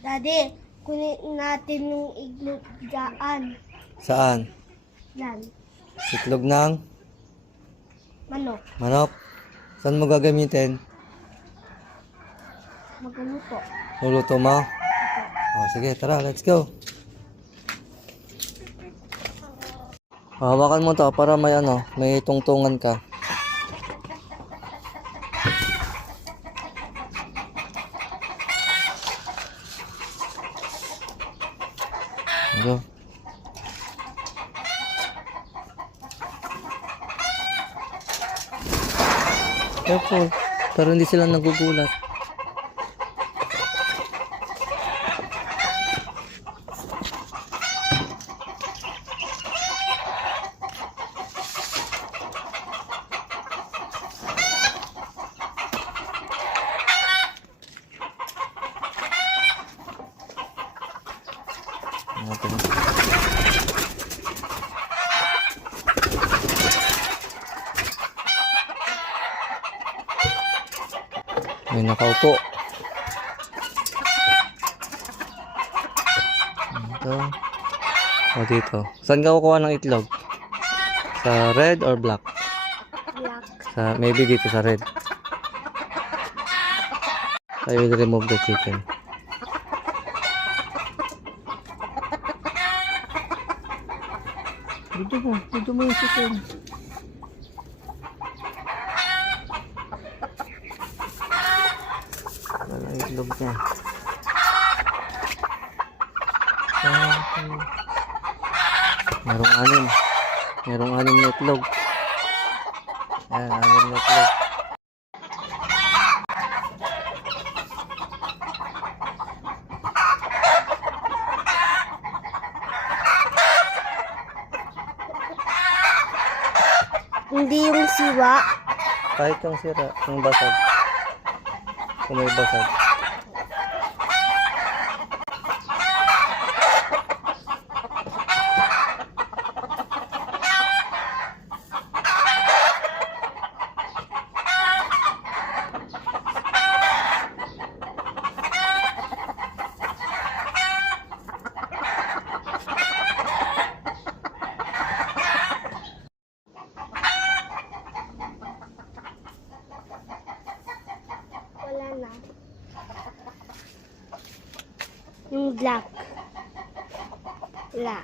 Daddy, kunin natin yung iglog dyan. Saan? Yan. Itlog ng Manok. manok. Saan mo gagamitin? Magluto. Luluto mo? Oh, sige, tara, let's go. Hawakan mo to para may may tungtungan ka. Go. Careful, para hindi sila nagugulat. May nakaupo. Ito. O dito. Saan ka kukuha ng itlog? Sa red or black? Black. Maybe dito sa red. I will remove the chicken. Dito mo yung chicken. Wala ang itlog niya. Merong anim na itlog. Ayan, anim na itlog. Hindi yung siwa. Kahit yung sira, yung basag. Kung may basag. Wala na. Yung black. Wala.